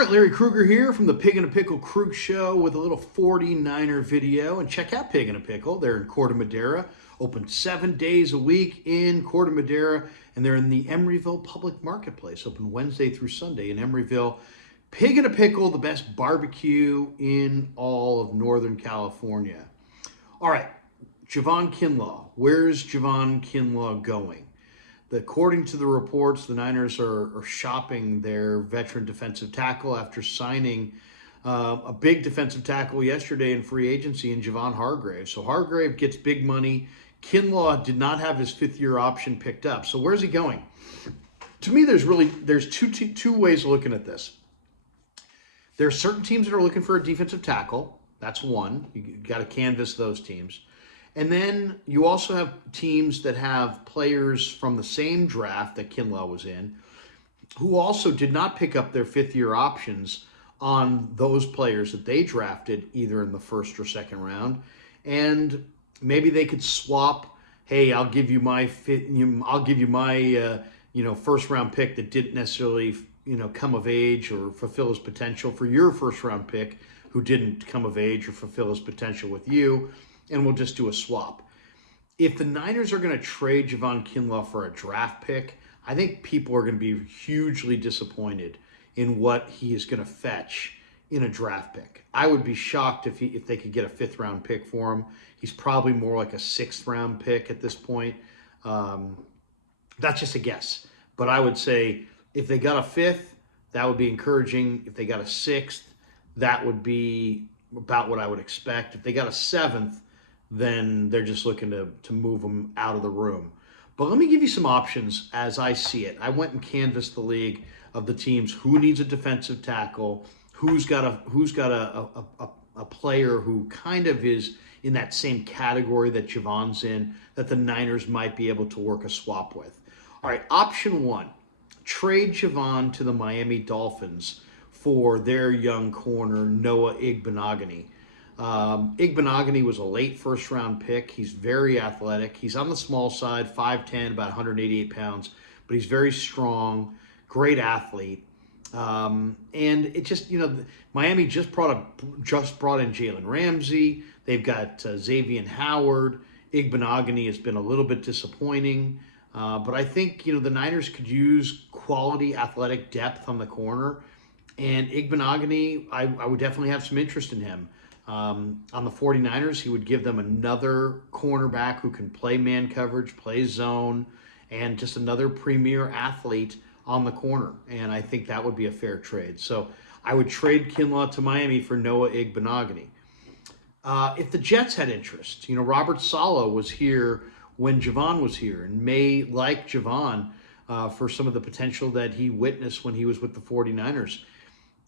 All right, Larry Krueger here from the Pig in a Pickle Krueg Show with a little 49er video. And check out Pig in a Pickle. They're in Corte Madera, open 7 days a week in Corte Madera, and they're in the Emeryville Public Marketplace, open Wednesday through Sunday in Emeryville. Pig in a Pickle, the best barbecue in all of Northern California. All right, Javon Kinlaw. Where's Javon Kinlaw going? According to the reports, the Niners are shopping their veteran defensive tackle after signing a big defensive tackle yesterday in free agency in Javon Hargrave. So Hargrave gets big money. Kinlaw did not have his fifth-year option picked up. So where's he going? To me, there's two ways of looking at this. There are certain teams that are looking for a defensive tackle. That's one. You got to canvass those teams. And then you also have teams that have players from the same draft that Kinlaw was in who also did not pick up their fifth-year options on those players that they drafted either in the first or second round. And maybe they could swap, hey, I'll give you my first-round pick that didn't necessarily come of age or fulfill his potential for your first-round pick who didn't come of age or fulfill his potential with you. And we'll just do a swap. If the Niners are going to trade Javon Kinlaw for a draft pick, I think people are going to be hugely disappointed in what he is going to fetch in a draft pick. I would be shocked if they could get a fifth-round pick for him. He's probably more like a sixth-round pick at this point. That's just a guess. But I would say if they got a fifth, that would be encouraging. If they got a sixth, that would be about what I would expect. If they got a seventh, then they're just looking to move them out of the room. But let me give you some options as I see it. I went and canvassed the league of the teams who needs a defensive tackle, who's got a player who kind of is in that same category that Javon's in, that the Niners might be able to work a swap with. All right, option one, trade Javon to the Miami Dolphins for their young corner, Noah Igbinoghene. Igbinoghene was a late first-round pick. He's very athletic. He's on the small side, 5'10", about 188 pounds, but he's very strong, great athlete. And it just, Miami just brought in Jalen Ramsey. They've got Xavier Howard. Igbinoghene has been a little bit disappointing. But I think, the Niners could use quality athletic depth on the corner. And Igbinoghene, I would definitely have some interest in him. On the 49ers, he would give them another cornerback who can play man coverage, play zone, and just another premier athlete on the corner. And I think that would be a fair trade. So I would trade Kinlaw to Miami for Noah Igbinoghene. If the Jets had interest, Robert Saleh was here when Javon was here and may like Javon for some of the potential that he witnessed when he was with the 49ers.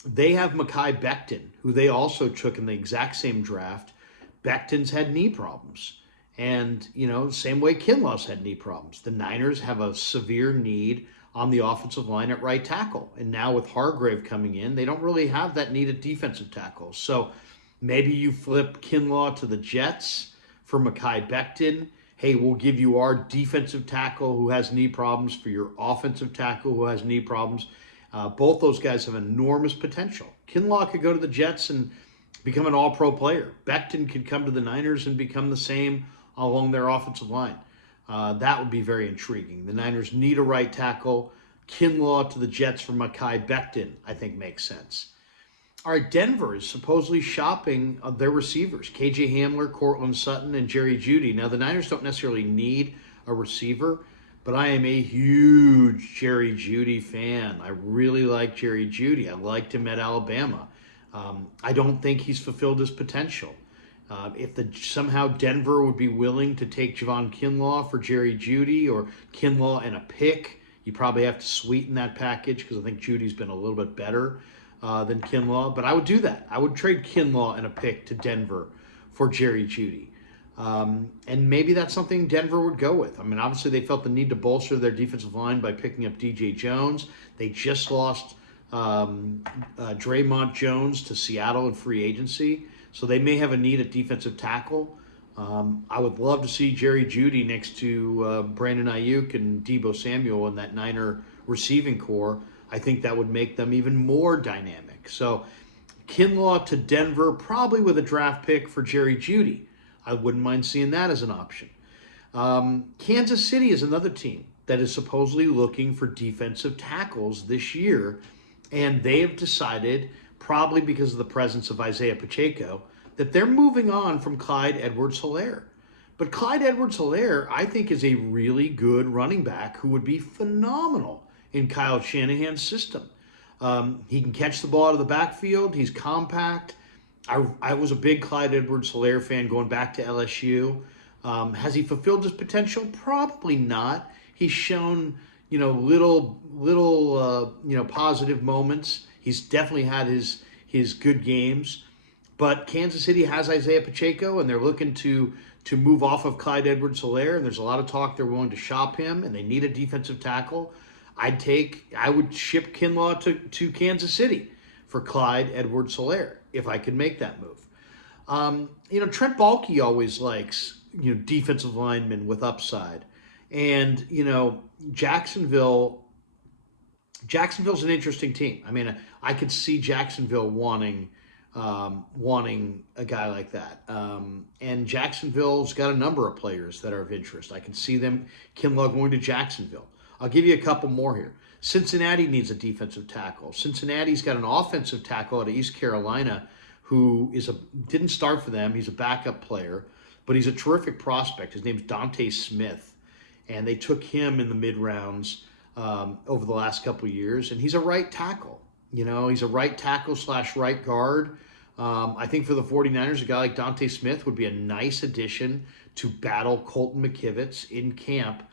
They have Mekhi Becton, who they also took in the exact same draft. Becton's had knee problems. And, same way Kinlaw's had knee problems. The Niners have a severe need on the offensive line at right tackle. And now with Hargrave coming in, they don't really have that need at defensive tackle. So maybe you flip Kinlaw to the Jets for Mekhi Becton. Hey, we'll give you our defensive tackle who has knee problems for your offensive tackle who has knee problems. Both those guys have enormous potential. Kinlaw could go to the Jets and become an all-pro player. Becton could come to the Niners and become the same along their offensive line. That would be very intriguing. The Niners need a right tackle. Kinlaw to the Jets for Mekhi Becton, I think, makes sense. All right, Denver is supposedly shopping their receivers, KJ Hamler, Cortland Sutton, and Jerry Jeudy. Now, the Niners don't necessarily need a receiver, but I am a huge Jerry Jeudy fan. I really like Jerry Jeudy. I liked him at Alabama. I don't think he's fulfilled his potential. If somehow Denver would be willing to take Javon Kinlaw for Jerry Jeudy or Kinlaw and a pick, you probably have to sweeten that package because I think Judy's been a little bit better than Kinlaw. But I would do that. I would trade Kinlaw and a pick to Denver for Jerry Jeudy. And maybe that's something Denver would go with. I mean, obviously they felt the need to bolster their defensive line by picking up DJ Jones. They just lost Draymond Jones to Seattle in free agency. So they may have a need at defensive tackle. I would love to see Jerry Jeudy next to Brandon Ayuk and Deebo Samuel in that Niner receiving core. I think that would make them even more dynamic. pick. So Kinlaw to Denver, probably with a draft pick for Jerry Jeudy. I wouldn't mind seeing that as an option. Kansas City is another team that is supposedly looking for defensive tackles this year, and they have decided, probably because of the presence of Isaiah Pacheco, that they're moving on from Clyde Edwards-Helaire. But Clyde Edwards-Helaire, I think, is a really good running back who would be phenomenal in Kyle Shanahan's system. He can catch the ball out of the backfield. He's compact. I was a big Clyde Edwards-Helaire fan going back to LSU. Has he fulfilled his potential? Probably not. He's shown, little positive moments. He's definitely had his good games. But Kansas City has Isaiah Pacheco, and they're looking to move off of Clyde Edwards-Helaire, and there's a lot of talk they're willing to shop him, and they need a defensive tackle. I would ship Kinlaw to Kansas City for Clyde Edwards-Helaire if I could make that move. Trent Baalke always likes defensive linemen with upside, and Jacksonville's an interesting team. I mean, I could see Jacksonville wanting a guy like that. And Jacksonville's got a number of players that are of interest. I can see Kinlaw going to Jacksonville. I'll give you a couple more here. Cincinnati needs a defensive tackle. Cincinnati's got an offensive tackle out of East Carolina who didn't start for them. He's a backup player, but he's a terrific prospect. His name's Dante Smith, and they took him in the mid-rounds over the last couple of years, and he's a right tackle. He's a right tackle / right guard. I think for the 49ers, a guy like Dante Smith would be a nice addition to battle Colton McKivitz in camp,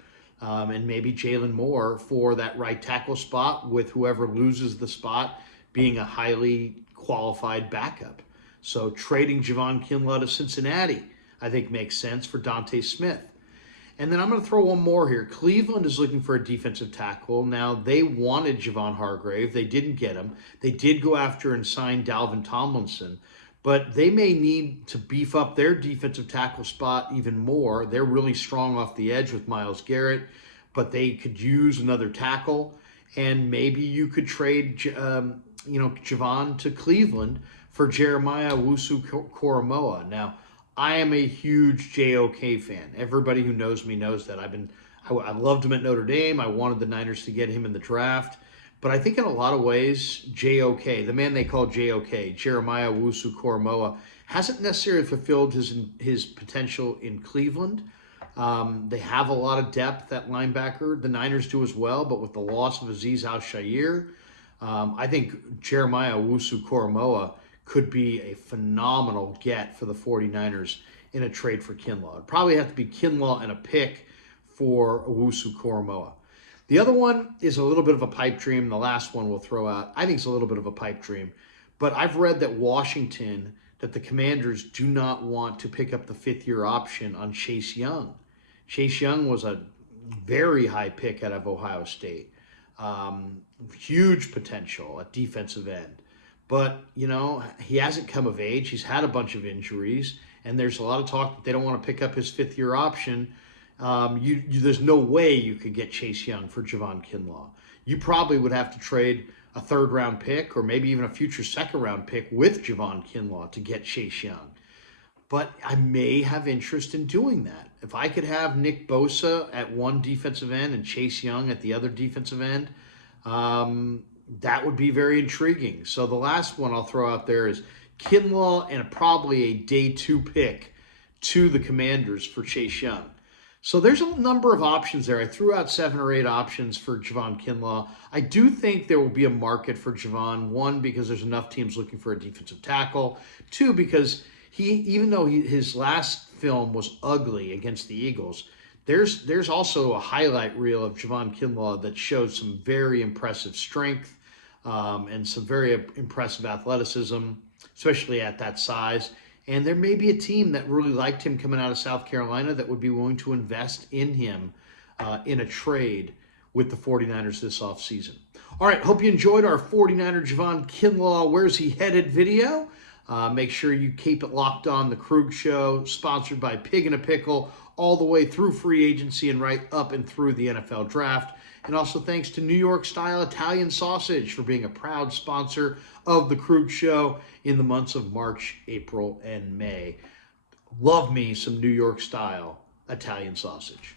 and maybe Jalen Moore for that right tackle spot, with whoever loses the spot being a highly qualified backup. So trading Javon Kinlaw to Cincinnati, I think, makes sense for Dante Smith. And then I'm going to throw one more here. Cleveland is looking for a defensive tackle. Now, they wanted Javon Hargrave. They didn't get him. They did go after and sign Dalvin Tomlinson. But they may need to beef up their defensive tackle spot even more. They're really strong off the edge with Myles Garrett, but they could use another tackle. And maybe you could trade Javon to Cleveland for Jeremiah Owusu-Koramoah. Now, I am a huge JOK fan. Everybody who knows me knows that. I loved him at Notre Dame. I wanted the Niners to get him in the draft. But I think in a lot of ways, JOK, the man they call JOK, Jeremiah Owusu-Koramoah, hasn't necessarily fulfilled his potential in Cleveland. They have a lot of depth at linebacker. The Niners do as well, but with the loss of Azeez Al-Shaair, I think Jeremiah Owusu-Koramoah could be a phenomenal get for the 49ers in a trade for Kinlaw. It'd probably have to be Kinlaw and a pick for Owusu-Koramoah. The other one is a little bit of a pipe dream. The last one we'll throw out, I think it's a little bit of a pipe dream. But I've read that that the Commanders do not want to pick up the fifth-year option on Chase Young. Chase Young was a very high pick out of Ohio State. Huge potential at defensive end. But, he hasn't come of age. He's had a bunch of injuries, and there's a lot of talk that they don't want to pick up his fifth-year option. There's no way you could get Chase Young for Javon Kinlaw. You probably would have to trade a third-round pick or maybe even a future second-round pick with Javon Kinlaw to get Chase Young. But I may have interest in doing that. If I could have Nick Bosa at one defensive end and Chase Young at the other defensive end, that would be very intriguing. So the last one I'll throw out there is Kinlaw and probably a day 2 pick to the Commanders for Chase Young. So there's a number of options there. I threw out 7 or 8 options for Javon Kinlaw. I do think there will be a market for Javon. 1, because there's enough teams looking for a defensive tackle. 2, because even though his last film was ugly against the Eagles, there's also a highlight reel of Javon Kinlaw that shows some very impressive strength and some very impressive athleticism, especially at that size. And there may be a team that really liked him coming out of South Carolina that would be willing to invest in him in a trade with the 49ers this offseason. All right, hope you enjoyed our 49er Javon Kinlaw Where's He Headed video. Make sure you keep it locked on the Krueg Show, sponsored by Pig in a Pickle, all the way through free agency and right up and through the NFL draft. And also thanks to New York Style Italian Sausage for being a proud sponsor of the Krueg Show in the months of March, April, and May. Love me some New York Style Italian sausage.